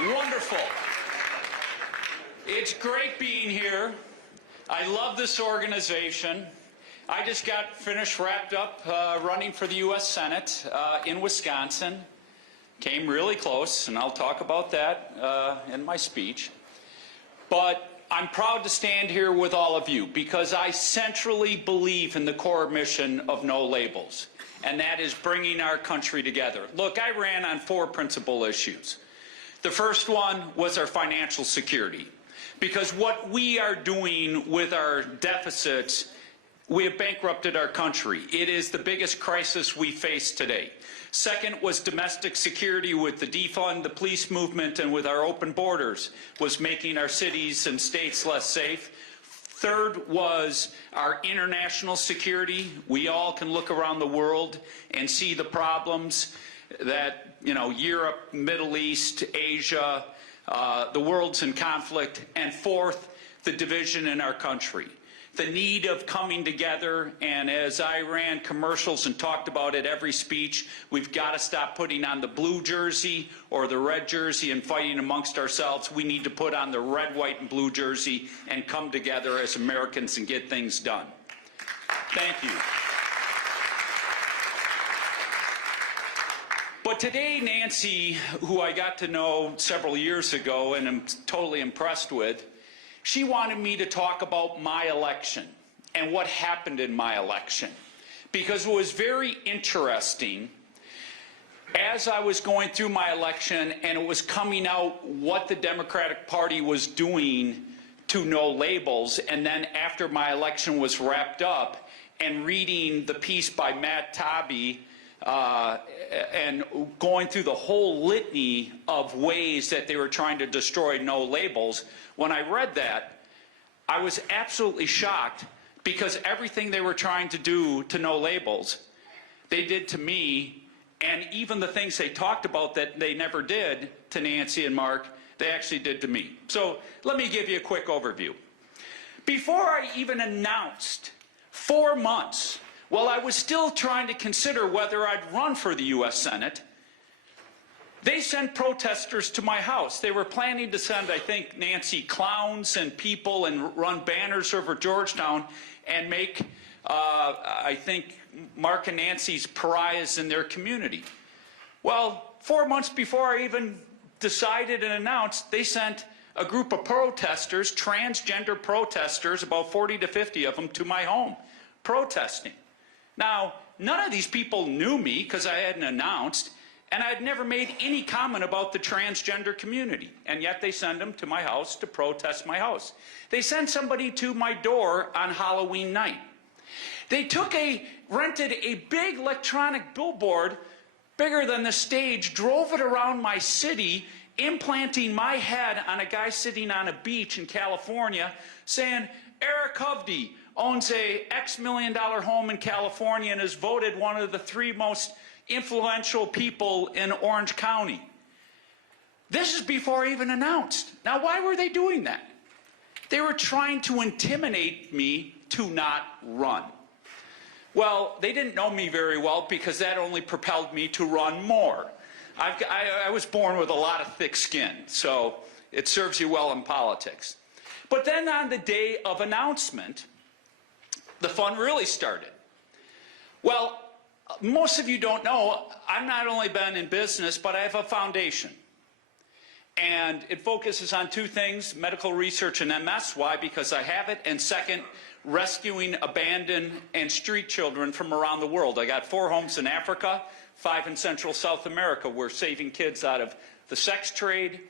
Wonderful. It's great being here. I love this organization. I just got finished, wrapped up running for the U.S. Senate in Wisconsin. Came really close, and I'll talk about that in my speech. But I'm proud to stand here with all of you because I centrally believe in the core mission of No Labels, and that is bringing our country together. Look, I ran on 4 principal issues. The first one was our financial security, because what we are doing with our deficits, we have bankrupted our country. It is the biggest crisis we face today. Second was domestic security with the defund the police movement and with our open borders was making our cities and states less safe. Third was our international security. We all can look around the world and see the problems that, Europe, Middle East, Asia, the world's in conflict. And fourth, the division in our country. The need of coming together, and as I ran commercials and talked about at every speech, we've got to stop putting on the blue jersey or the red jersey and fighting amongst ourselves. We need to put on the red, white, and blue jersey and come together as Americans and get things done. Thank you. But today, Nancy, who I got to know several years ago and am totally impressed with, she wanted me to talk about my election and what happened in my election, because it was very interesting as I was going through my election and it was coming out what the Democratic Party was doing to No Labels, and then after my election was wrapped up and reading the piece by Matt Taibbi and going through the whole litany of ways that they were trying to destroy No Labels. When I read that, I was absolutely shocked, because everything they were trying to do to No Labels, they did to me, and even the things they talked about that they never did to Nancy and Mark, they actually did to me. So let me give you a quick overview. Before I even announced 4 months, while I was still trying to consider whether I'd run for the U.S. Senate, they sent protesters to my house. They were planning to send, I think, Nancy clowns and people and run banners over Georgetown and make, I think, Mark and Nancy's pariahs in their community. Well, 4 months before I even decided and announced, they sent a group of protesters, transgender protesters, about 40 to 50 of them, to my home, protesting. Now, none of these people knew me because I hadn't announced, and I had never made any comment about the transgender community, and yet they send them to my house to protest my house. They sent somebody to my door on Halloween night. They rented a big electronic billboard, bigger than the stage, drove it around my city, implanting my head on a guy sitting on a beach in California, saying, Eric Hovde owns a X million-dollar home in California and is voted one of the 3 most influential people in Orange County. This is before I even announced. Now, why were they doing that? They were trying to intimidate me to not run. Well, they didn't know me very well, because that only propelled me to run more. I was born with a lot of thick skin, so it serves you well in politics. But then on the day of announcement, the fun really started. Well, most of you don't know, I've not only been in business, but I have a foundation. And it focuses on 2 things, medical research and MS. Why? Because I have it. And second, rescuing abandoned and street children from around the world. I got 4 homes in Africa, 5 in Central South America. We're saving kids out of the sex trade,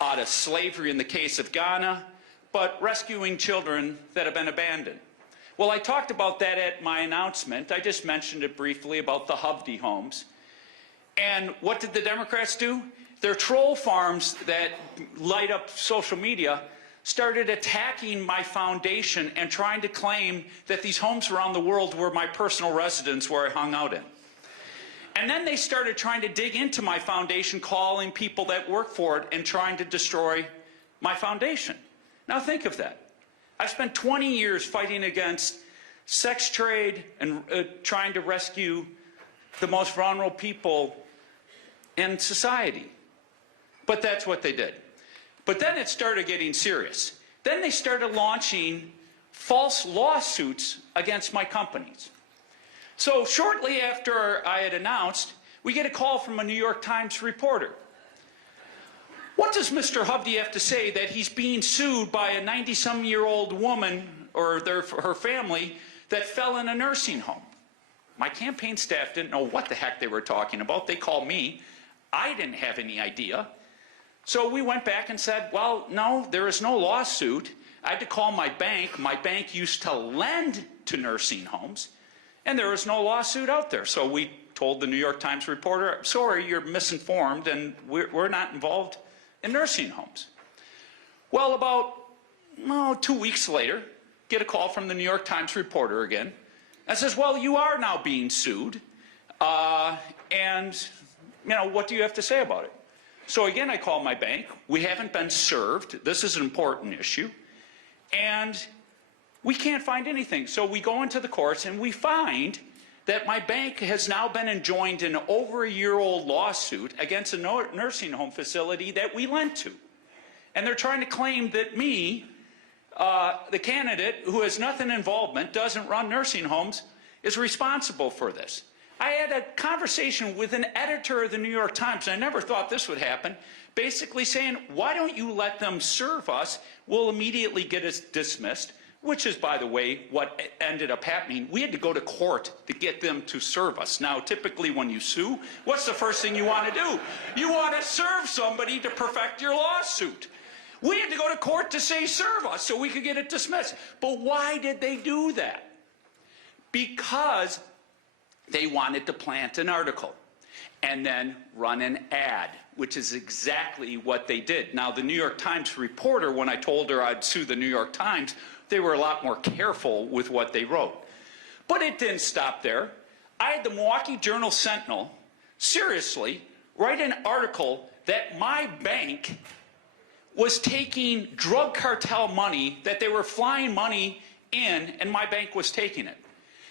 out of slavery in the case of Ghana, but rescuing children that have been abandoned. Well, I talked about that at my announcement. I just mentioned it briefly about the Hovde homes. And what did the Democrats do? Their troll farms that light up social media started attacking my foundation and trying to claim that these homes around the world were my personal residence where I hung out in. And then they started trying to dig into my foundation, calling people that work for it and trying to destroy my foundation. Now think of that. I spent 20 years fighting against sex trade and trying to rescue the most vulnerable people in society. But that's what they did. But then it started getting serious. Then they started launching false lawsuits against my companies. So shortly after I had announced, we get a call from a New York Times reporter. What does Mr. Hovde have to say that he's being sued by a 90-some-year-old woman or her family that fell in a nursing home? My campaign staff didn't know what the heck they were talking about. They called me. I didn't have any idea. So we went back and said, well, no, there is no lawsuit. I had to call my bank. My bank used to lend to nursing homes, and there was no lawsuit out there. So we told the New York Times reporter, sorry, you're misinformed, and we're not involved in nursing homes. Well, about 2 weeks later, get a call from the New York Times reporter again, and says, well, you are now being sued, and what do you have to say about it? So again, I call my bank. We haven't been served. This is an important issue. And we can't find anything. So we go into the courts and we find that my bank has now been enjoined in an over a year-old lawsuit against a nursing home facility that we lent to. And they're trying to claim that me, the candidate who has nothing involvement, doesn't run nursing homes, is responsible for this. I had a conversation with an editor of the New York Times, and I never thought this would happen, basically saying, why don't you let them serve us? We'll immediately get us dismissed, which is, by the way, what ended up happening. We had to go to court to get them to serve us. Now, typically when you sue, what's the first thing you want to do? You want to serve somebody to perfect your lawsuit. We had to go to court to say serve us so we could get it dismissed. But why did they do that? Because they wanted to plant an article and then run an ad, which is exactly what they did. Now, the New York Times reporter, when I told her I'd sue the New York Times, they were a lot more careful with what they wrote. But it didn't stop there. I had the Milwaukee Journal-Sentinel, seriously, write an article that my bank was taking drug cartel money, that they were flying money in, and my bank was taking it.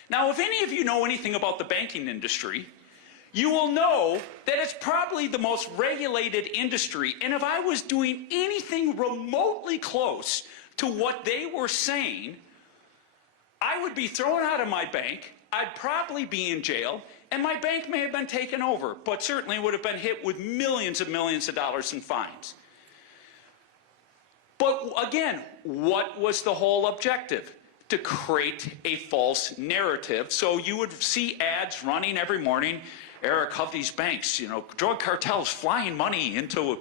Now, if any of you know anything about the banking industry, you will know that it's probably the most regulated industry. And if I was doing anything remotely close to what they were saying, I would be thrown out of my bank, I'd probably be in jail, and my bank may have been taken over, but certainly would have been hit with millions and millions of dollars in fines. But again, what was the whole objective? To create a false narrative. So you would see ads running every morning, Eric Hovde's banks, drug cartels flying money into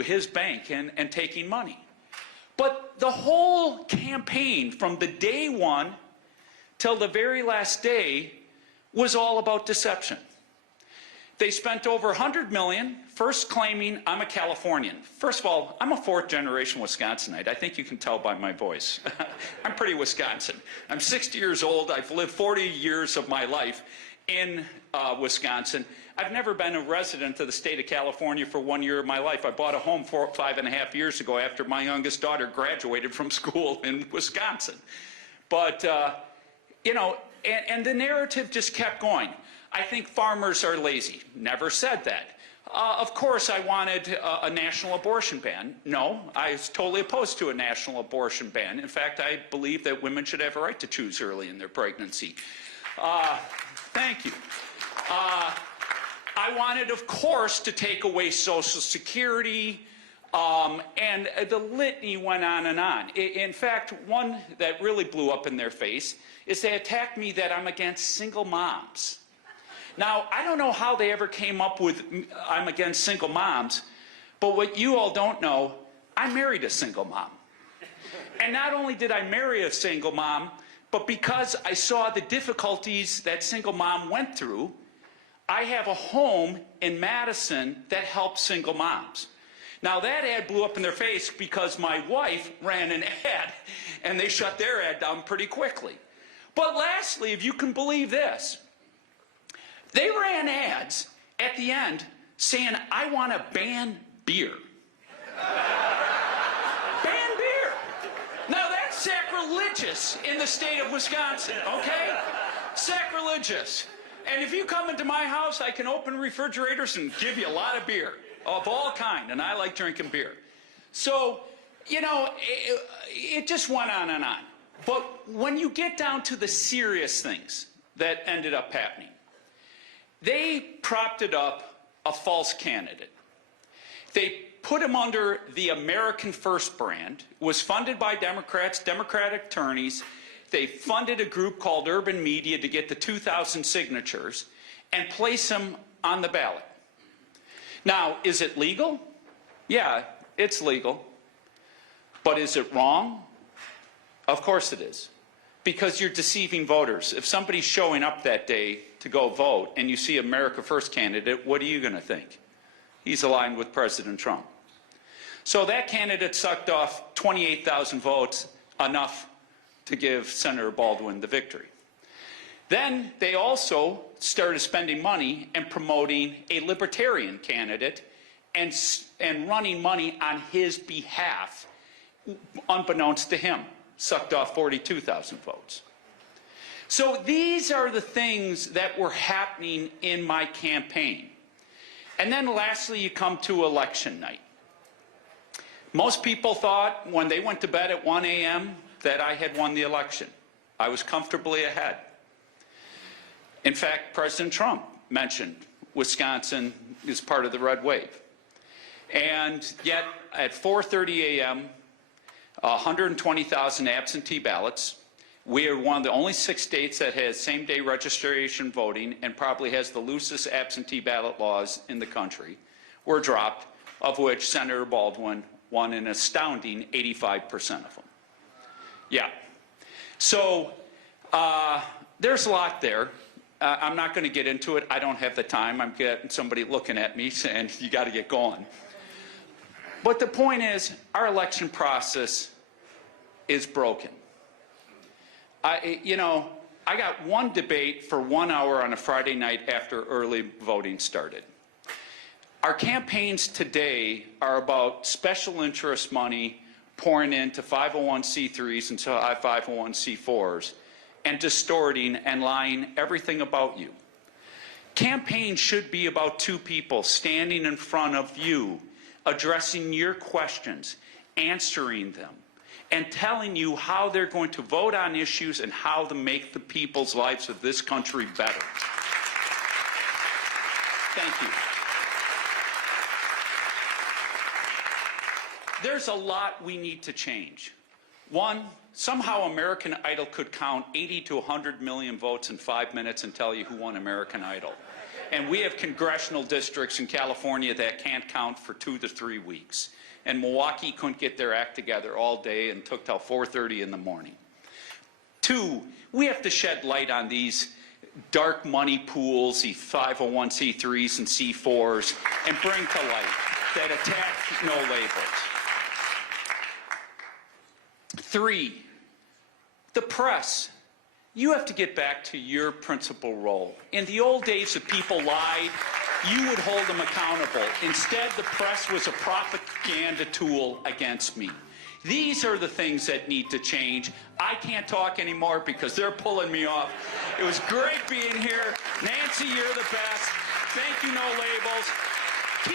his bank and taking money. But the whole campaign from the day one till the very last day was all about deception. They spent over $100 million, first claiming I'm a Californian. First of all, I'm a fourth-generation Wisconsinite. I think you can tell by my voice. I'm pretty Wisconsin. I'm 60 years old. I've lived 40 years of my life in Wisconsin. I've never been a resident of the state of California for 1 year of my life. I bought a home 5.5 years ago after my youngest daughter graduated from school in Wisconsin. But, and the narrative just kept going. I think farmers are lazy. Never said that. Of course, I wanted a national abortion ban. No, I was totally opposed to a national abortion ban. In fact, I believe that women should have a right to choose early in their pregnancy. Thank you. I wanted, of course, to take away Social Security, and the litany went on and on. In fact, one that really blew up in their face is they attacked me that I'm against single moms. Now, I don't know how they ever came up with I'm against single moms, but what you all don't know, I married a single mom. And not only did I marry a single mom, but because I saw the difficulties that single mom went through, I have a home in Madison that helps single moms. Now, that ad blew up in their face because my wife ran an ad, and they shut their ad down pretty quickly. But lastly, if you can believe this, they ran ads at the end saying, I want to ban beer. Ban beer. Now, that's sacrilegious in the state of Wisconsin, okay? Sacrilegious. And if you come into my house, I can open refrigerators and give you a lot of beer. of all kind, and I like drinking beer. So, you know, it just went on and on. But when you get down to the serious things that ended up happening, they propped it up a false candidate. They put him under the American First brand, was funded by Democrats, Democratic attorneys. They funded a group called Urban Media to get the 2,000 signatures and place him on the ballot. Now, is it legal? Yeah, it's legal. But is it wrong? Of course it is. Because you're deceiving voters. If somebody's showing up that day to go vote and you see America First candidate, what are you going to think? He's aligned with President Trump. So that candidate sucked off 28,000 votes, enough to give Senator Baldwin the victory. Then they also started spending money and promoting a libertarian candidate and running money on his behalf, unbeknownst to him, sucked off 42,000 votes. So these are the things that were happening in my campaign. And then lastly, you come to election night. Most people thought when they went to bed at 1 a.m. that I had won the election. I was comfortably ahead. In fact, President Trump mentioned Wisconsin is part of the red wave. And yet, at 4:30 a.m., 120,000 absentee ballots. We are one of the only 6 states that has same-day registration voting and probably has the loosest absentee ballot laws in the country, were dropped, of which Senator Baldwin won an astounding 85% of them. Yeah. So there's a lot there. I'm not going to get into it. I don't have the time. I'm getting somebody looking at me saying, you got to get going. But the point is, our election process is broken. I got one debate for 1 hour on a Friday night after early voting started. Our campaigns today are about special interest money pouring into 501c3s and 501c4s and distorting and lying everything about you. Campaigns should be about 2 people standing in front of you, addressing your questions, answering them, and telling you how they're going to vote on issues and how to make the people's lives of this country better. Thank you. There's a lot we need to change. One, somehow American Idol could count 80 to 100 million votes in 5 minutes and tell you who won American Idol. And we have congressional districts in California that can't count for 2 to 3 weeks. And Milwaukee couldn't get their act together all day and took till 4:30 in the morning. 2, we have to shed light on these dark money pools, these 501c3s and C4s, and bring to light that attack no labels. 3, the press. You have to get back to your principal role. In the old days, if people lied, you would hold them accountable. Instead, the press was a propaganda tool against me. These are the things that need to change. I can't talk anymore because they're pulling me off. It was great being here. Nancy, you're the best. Thank you, No Labels.